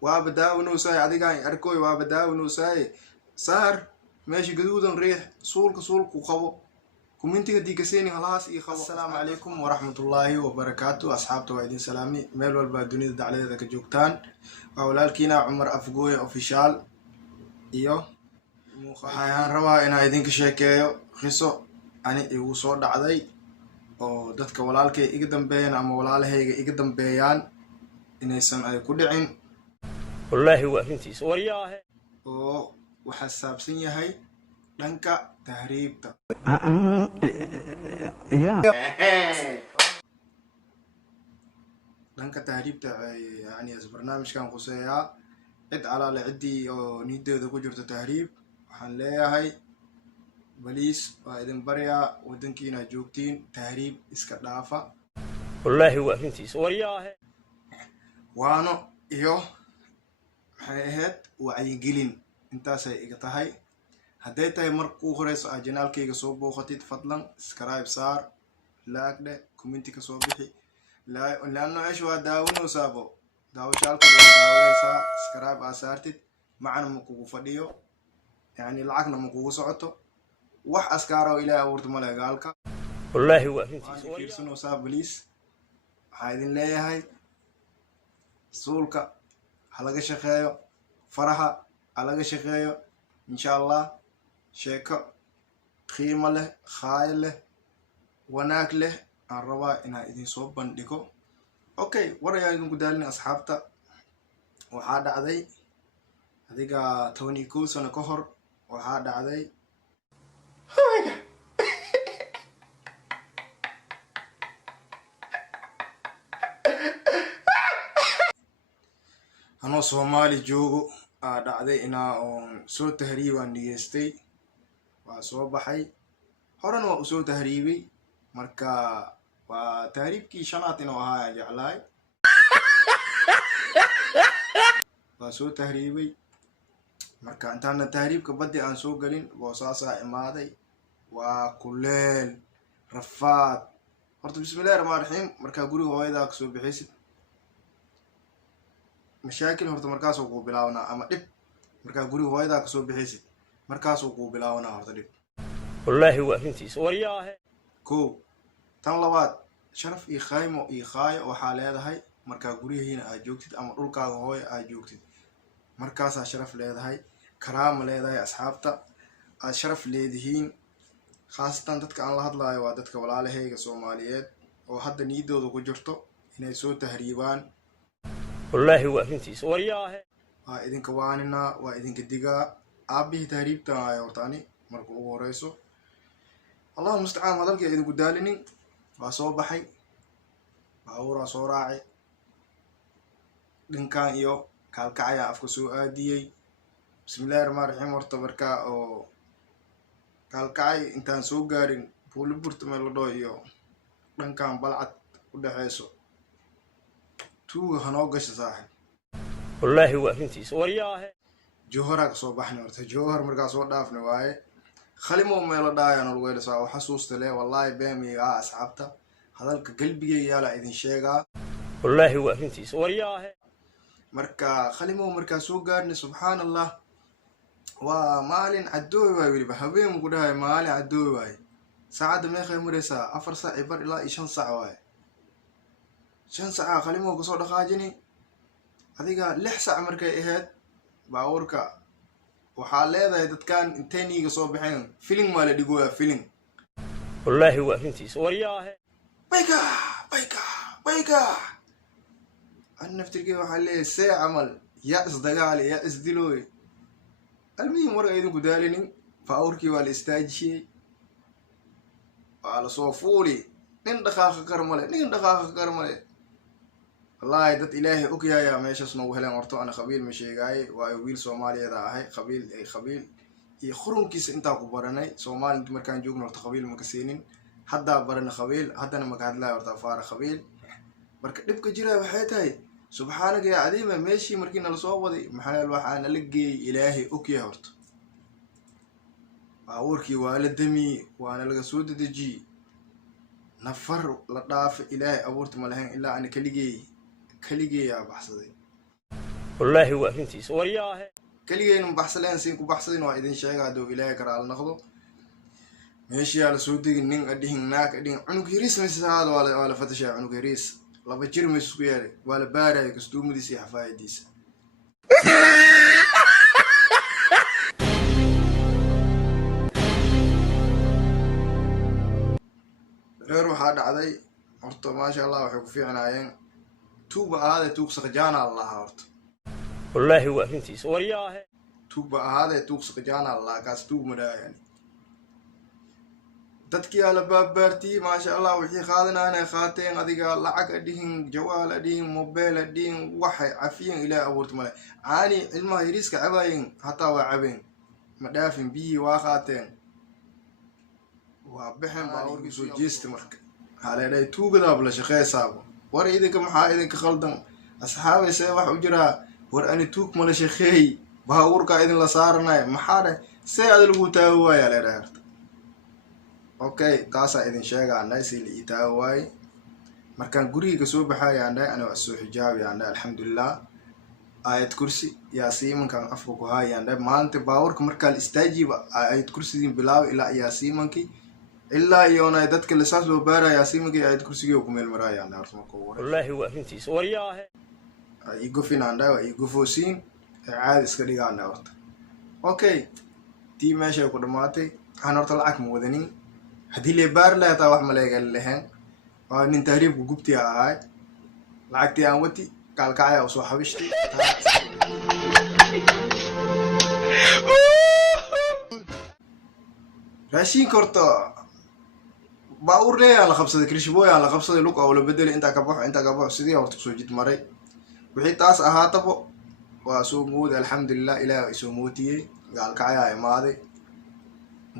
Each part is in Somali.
وابدا ونوساي عديقاي أركوي وابدا ونوساي صار ماشي قدودا ريح سولك وخبو كومنتي دي كسيني خلاص السلام عليكم ورحمة الله وبركاته أصحابته وعيدين سلامي ميل والبا دوني دعلي ذاك جوكتان وولالكينا عمر أفقوي أوفيشال إيو waxaan rabaa inaan idinka sheekeeyo qiso ani igu soo dhacday oo dadka walaalkay iga dambeeyaan ama walaalahayga iga dambeeyaan inaysan ay ku dhicin wallahi waa arintiisa wariyaahe oo waxa saabsan yahay dhanka tahriibta dhanka tahriibta yani barnaamijkan quseeyaa cid alaale ciddii oo niyadeeda ku jirto tahriib waxaan leeyahay baliis waa idin baryaa waddankiina joogtiin tahriib iska dhaafa wallahi waa arintiisa wariyaahe waano iyo maxay ahayd wacyigelin intaasay iga tahay hadday tahay markuu horeyso aa janaalkayga soo booqatid fadlan subscribe saar laagdhe commenti ka soo bixi laanno eesh waa daawanaysaabo daawashaalka waa daawanaysaa subscribe aa saartid macna ma kugu fadhiyo يعني العقل مقوس عطو وح أسكاره إلى أورد ملقالك والله هو أنتي كيرسون وصاب بليس هايدين ليه هاي سولك حلقة شخيو فرحة حلقة شخيو إن شاء الله شيكا قيمة له خايل له وناك له الروا إنها إذن صوب بنديكو أوكي ورا يجون قدالين أصحابتا وحادة عذي هذيك توني كوس أنا كهر وحادة عذي أنا صومالي جوجو عذي إنا سو تهريبا نيستي وصوبحي هرن وسو تهريبي مركا وتهريب كي شناتين وهاي جعلاي وسو تهريبي marka intaana tahriibka badii aan soo galin boosaasa imaaday waa kuleel rafaad horta bismillaahir rahmaanir rahiim marka guriga hooyada ka soo bixaysid mashaakil horta markaas uu ku bilaawna ama dib marka guriga hooyada ka soo bixaysid markaas uu ku bilaawna horta dib wallahi waa arintiisa wariyaahe ko tan labaad sharaf iyo khaymo iyo khaayo waxa leedahay marka gurigeena aad joogtid ama dhulkaaga hooyo aad joogtid markaas sharaf leedahay كرامة لهذا أصحابته الشرف لهذين خاصة دتك أنا لهذا لا يوادتك ولا له هيك سوماليات وحد نيدو ذو كجرته هنا يسوي تهريبان والله هو أنتي ورياه إذن كواننا وإذن كديجا أبي تهريب تاعي ورتاني مركو ورئيسه الله المستعان هذا الكي إذن قدالني وصوبحي وأورا صراعي لنكان يو كالكعيا أفكسو آديي بسم الله الرحمن الرحيم ورتبركا أو كالكعي إنتان سو قارين بول برتمل دويو لنكان بلعت ودحيسو تو هنوقش صاحب والله هو أنتي ورياه جوهرك صوبحني ورت جوهر مركا صو دافني واي خليمو ميل دايان الويل سا وحسوست له والله بيمي اصحابته هذلك قلبي يالا إذن شيغا والله هو أنتي ورياه مركا خليمو مركا سو قارني سبحان الله ومالين عدوي واي ولي بحبيهم قداي مالين عدوي واي ساعد ما يخي مريسا أفر ساعة عبر إلا 5 ساعة واي 5 ساعة خليمو قصو دخاجني هذيك 6 ساعة مركا إيهاد باوركا وحال هذا كان انتيني قصو بحين فيلم مالي ديقوها فيلم والله هو أنتي ورياه بيكا أنا نفترقي وحالي ساعة عمل يأس دقالي يأس دلوي المهم ورقة يدو قداليني فأوركي والاستاجي على صوفولي نين دخاخ كرمالي والله دت إلهي أوكيا يا ماشي اسمه وهلا مرتو أنا خبيل مشي جاي ويل سومالي هذا هاي خبيل يخرون كيس أنت كبرناي سومال أنت مركان جوجنا ورت خبيل مكسينين حدا برنا خبيل حدا أنا مقعد لا ورت فار خبيل مركب كجرا وحياتي سبحانك يا عديم ماشي مركين الصوابدي محل وحنا لقي إلهي أوكيا ورت أوركي والدمي وأنا لقى سود دجي نفر لطاف إلهي أورت ملهن إلا أنا كليجي يا بحصدي wallaahi waa arrintiisa waryaahe keligeen baxsaleen siin ku baxsadin waa idin sheega haduu ilaahay karaal noqdo meeshii la soo degin nin adhihin naag adhihin cunug yariis misaad waa la fatashaa cunug yariis laba jir ma isku yeelay waa la baaraya kastuumadiisa iyo xafaayadiisa reer waxaa dhacday horta maasha allah waxay ku fiicnaayeen tuuba ahaadee tuug saqjaana allaha horta wallaahi waa arrintiisa waryaahe tuuba ahaadee tuug saqjaana allaha kaas tuug madhaayani dadkii ala baabaartiyey maasha allah wixii qaadanayna qaateen adiga lacag adhihin jawaal adhihin mobile adhihin waxay cafiyeen ilaahay abuurta male caani ilmaha yariiska cabaayeen hataa waa cabeen ma dhaafin biyihii waa qaateen waa bixin baabuurkii soo jeesta marka waxaa leedhahay tuugadaaba la shaqeysaaba war idinka maxaa idinka khaldan asxaabay see wax u jiraa war ani tuug mala shaqeey baabuurkaa idin la saaranaya maxaa dheh see ada lagu taago waayaa leedhahay horta okay taasaa idin sheegaanay si la ii taago waaye markaan guriga soo baxayaan dhahay ani waa soo xijaabayaan dhahay alxamdulilah aayad kursi yaa siimankan afka ku haayaan dhahay maalinta baabuurka markaa la istaajiba aayad kursidiin bilaabay ilaa yaa siimankii ilaa iyoona dadka lasaas loo baarayaa siimankii aayad kursigii ku meel maraayaan dhahay horta marka ugu wallaahi waa arrintiisa waryaahe ii gofinaan dhahay waa ii gofoosiin ee caadi iska dhigaan dhahay horta okay tii meeshay ku dhammaatay waxaan horta lacag ma wadanin haddii lee baar lahay hataa wax maleegal lahayn waa nin tahriibku gubti ahaay lacagtii aan wati kaalkacaya usoo xabishtay raashinka horta baabuur leeyaan la qabsaday krishbooyaan la qabsaday lug oo la bedelay intaa ka baxo sidii horta kusoo jid maray wixii taas ahaataba waa soo mooday alxamdulilah ilaahi waa isoo mootiyey gaalkacayaa imaaday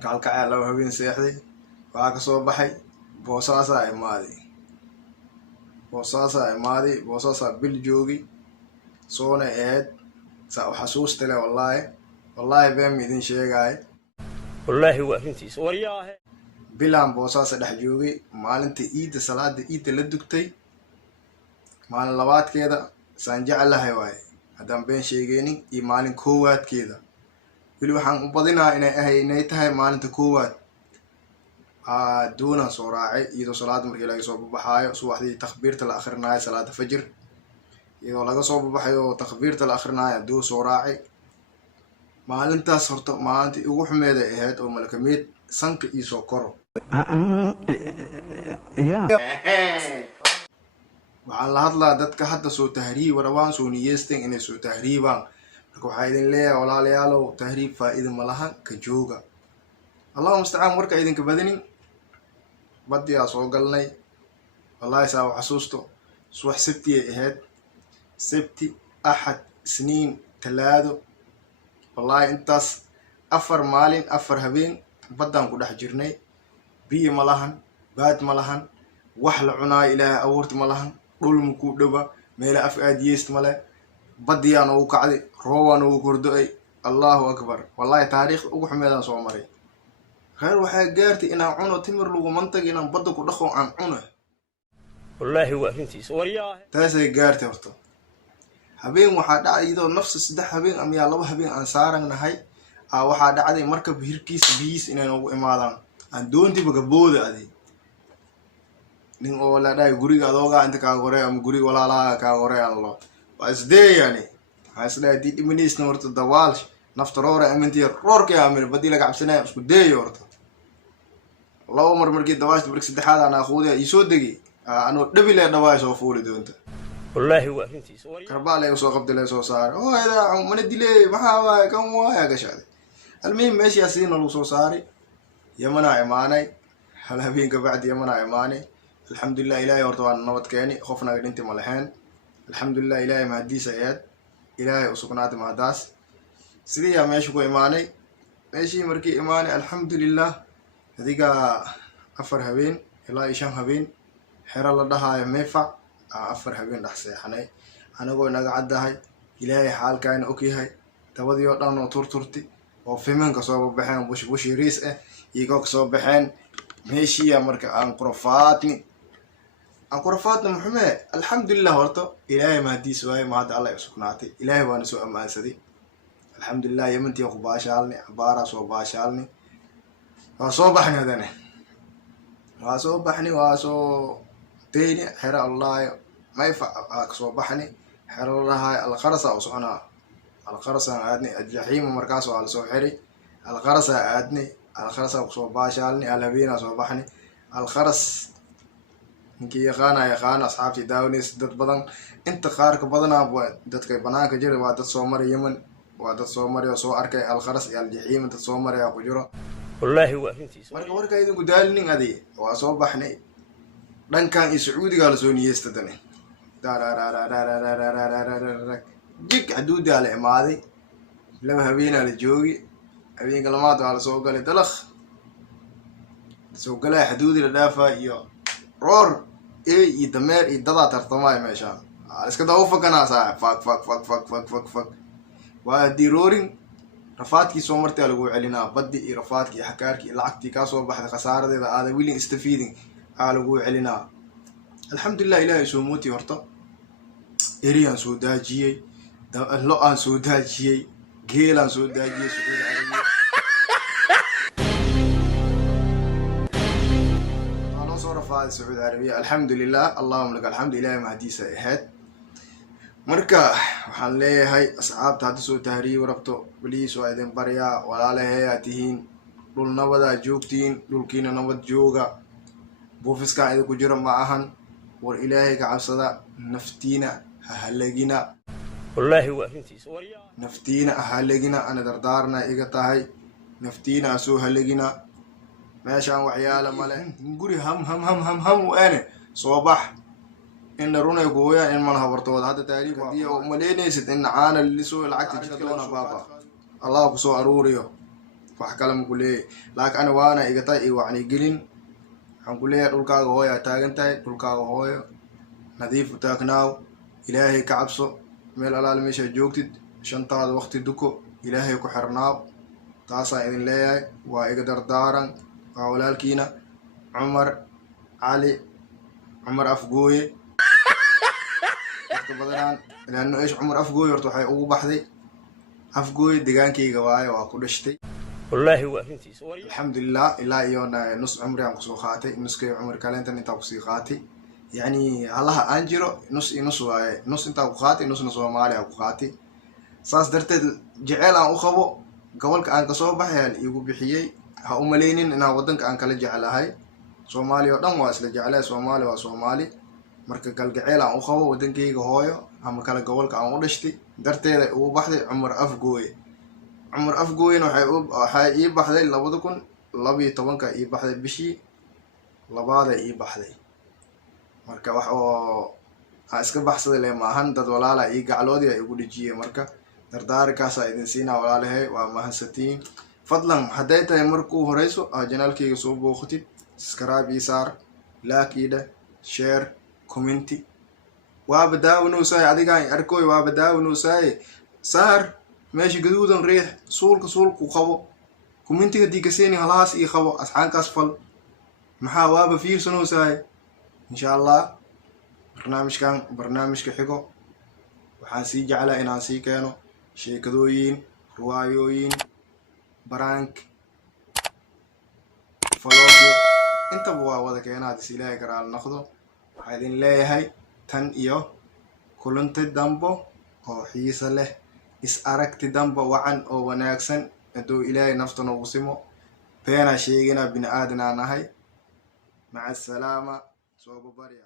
gaalkacayaa laba habeen seexday waxaa kasoo baxay boosaasaa imaaday boosaasaa bil joogi soonay ahayd saa u xasuusta leh wallaahi been ma idin sheegaayo wallaahi waa arrintiisa waryaahe bilaan boosaasa dhex joogay maalinta iidda salaada iidda la dugtay maalin labaadkeeda saan jeclahay waaye haddaan been sheegeynin iyo maalin koowaadkeeda weli waxaan u badinaa inay tahay maalinta koowaad doonaan soo raacay iyadoo salaada markii laga soo babaxaayo subaxdii takbiirta la akrinaayo salaada fajir iyadoo laga soo babaxayo takbiirta la akrinaayo doo soo raacay maalintaas horta maalintii ugu xumeeday ahayd oo malakameed sanka iisoo koro waxaan la hadlaa dadka hadda soo tahriiba rabaan soo niyeesteen inay soo tahriibaan marka waxaa idin leeyahay walaalayaalow tahriib faa'iida ma lahan ka jooga allahuma mustacaan warka idinka badinin badiyaa soo galnay wallaahi saa u xasuusto subax sabtiyay ahayd sabti axad isniin talaado wallaahi intaas 4 maalin 4 habeen baddaan ku dhex jirnay biyo ma lahan baad ma lahan wax la cunaayo ilaahay abuurti ma lahan dhul makuu dhowa meela af aad yeest male baddiyaa noogu kacday roobaa noogu kordo-ay allahu akbar wallaahi taariikhda ugu xumeedaan soo maray reer waxaa gaartay inaan cuno timir lagu mantag inaan badda ku dhaqo aan cuno wallaahi waa arrintiisa waryaahe taasay gaartay horta habeen waxaa dhacay iyadoo nafsa 3 habeen ama 2 habeen aan saaranahay waxaa dhacday markab hirkiisa biyiis inay noogu imaadaan aan doontiba gabooda adi nin oo la dhahay guriga adoogaa inta kaaga horeey ama guriga walaalahaaga kaaga horeey aan lo waa isdeeyani waxaa isleeyahay haddii dhimaniisna horta dawaal nafta roora amintiya roorkii aamin badii laga cabsanaya isku deeyo horta 2 mar markii dawaashta markii saddexaad aan aaquudiya isoo degi anoo dhabi lee dhawaay soo fuuli doonta wallaahi waa arrintiisa karbaal ay soo qabdilay soo saaray oo idaa mana dilay maxaa waaye kan waaya gashaday المهم ماشي أسينا لو صاري يمنا إيماني هلا بين بعد يمنا إيماني الحمد لله إلهي ورطوان النوت كاني خوفنا قد انت ملحين الحمد لله إلهي مهدي سياد إلهي وسكنات مهداس سيدي يا ماشي كو إيماني ماشي مركي إيماني الحمد لله هذيك 4 هبين إلا إشام هبين حير الله دها يميفع 4 هبين دحسي حني أنا قوي نقع عدهاي إلهي حال كاين أوكي هاي تبدي يوضان وطرطرتي oo fimanka soo baxeen bush yariis ah iyagoo soo baxeen meeshiya marka aan qurfaatni aan ku rafaadna muxume alxamdulilah horta ilaahay mahadiis waaye mahadda alla sugnaatay ilaahay waana soo ammaansaday alxamdulilah yemantii ku baashaalni abaaraa soo baashaalni waa soo baxni hadane waa soo baxni waa soo deyni xero allaayo mayfa kasoo baxni xero lahaay alqarasa u soconaa alqarasaan aadnay aljaxiima markaas waa lasoo xiray alqarasaa aadnay alqarasaa kusoo baashaalni alhabeenaa soo baxni alqaras ninkii yaqaana asxaabtii daawanaysa dad badan inta qaarka badanaa dadka banaanka jira waa dad soo maray yemen waa dad soo maray oo soo arkay alqaras iyo aljaxiima dad soo maraya ku jiro wallaahi waa arrintiisa marka warkaa idinku daalinin adi waa soo baxnay dhankan iyo sacuudigaa lasoo niyeysta dane jig xaduudaa la imaaday laba habeenaa la joogi habeenka lamaad waa lasoo galay dalakh lasoo galaya xaduudi la dhaafaa iyo roor iyo dameer iyo dadaa tartamaayo meeshaan iska daba fakanaa saaxib fak waa haddii roorin rafaadkii soo martaa lagu celinaa baddi iyo rafaadki iyo xakaarki iyo lacagtii kaa soo baxday khasaaradeeda aadan willing istafiidin aa lagu celinaa alxamdulilah ilaahay soo mooti horta eriyaan soo daajiyey lo aan soo daajiyey geelaan soo daajiyey sacuudi carabiya waa loo soo rafaaday sacuudi carabiya alxamdulilah allahuma laka alxamdu ilahay mahadiisa ay ahayd marka waxaan leeyahay asxaabta hadda soo tahriibo rabto baliis waa idin baryaa walaalaheeyaa tihiin dhul nabadaa joogtiin dhulkiina nabad jooga buufiskaan idinku jiro ma ahan war ilaahay ka cabsada naftiina ha halagina wallaahi waa arrintiisa naftiina ha halagina ana dardaarna iga tahay naftiina ha soo halagina meeshaan waxyaala male guri ham u ene soo bax inna runay kuwayaan in malaha wartooda hadda taariikh hadii oo maleynaysid in caana lisoo lacagta jidka doona baaba allah ku soo aruuriyo wax kale ma ku leeyahay laakiin ana waana iga tahay iyo wacni gelin waxaan ku leeyahay dhulkaaga hooyo aad taagan tahay dhulkaaga hooyo nadiif u taagnaaw ilaahay ka cabso meel alaal meeshaad joogtid shantaada waqti duko ilaahay ku xirnaaw taasaan idin leeyahay waa iga dardaaran waa walaalkiina cumar cali cumar afgooye badanaan ilaano eesh cumar afgooye horta waxay ugu baxday afgooye degaankayga waaye waa ku dhashtay wallaahi waa arrintiisa alxamdulilah ilaa iyo nus cumri aan kusoo qaatay nuskay cumri kaleentan intaa kusii qaatay yacni halaha aan jiro nus iyo nus waaye nus intaa ku qaatay nusna soomaaliya ku qaatay saas darteed jeceel aan u qabo gobolka aan kasoo baxay hal iigu bixiyey ha u malaynin inaan waddanka aan kala jeclahay soomaaliya oo dhan waa isla jeclay soomaali waa soomaali marka galgaceel aan u qabo waddankayga hooyo ama kale gobolka aan u dhashtay darteeda ugu baxday cumar afgooye cumar afgooyena waxay ii baxday 2012 ii baxday bishii labaada ii baxday marka wax oo aan iska baxsaday le maahan dad walaala ii gacloodii ay igu dhijiyeen marka dardaarkaasaa idin siinaa walaalahay waa mahadsantiin fadlan hadday tahay markuu horeyso aa janaalkayga soo booqatid subscribe ii saar like ii dheh share commenti waaba daawanaysaay adigaan arkooy waaba daawanaysaay saar meesha gaduudan riix suulku qabo commentiga diikaseen halahaas ii qabo asxaankaas fal maxaa waaba fiirsanaysaay insha allah barnaamijka xigo waxaan sii jeclaa inaan sii keeno sheekadooyin riwaayooyin baraank falooqyo intaba waa wada keenaad is ilaahay garaal noqdo waxaa idin leeyahay tan iyo kulanti dambo oo xiisa leh is aragti dambo wacan oo wanaagsan hadduu ilaahay nafta noogu simo beenaa sheeginaa bini aadanaa nahay maca asalaama soo babarya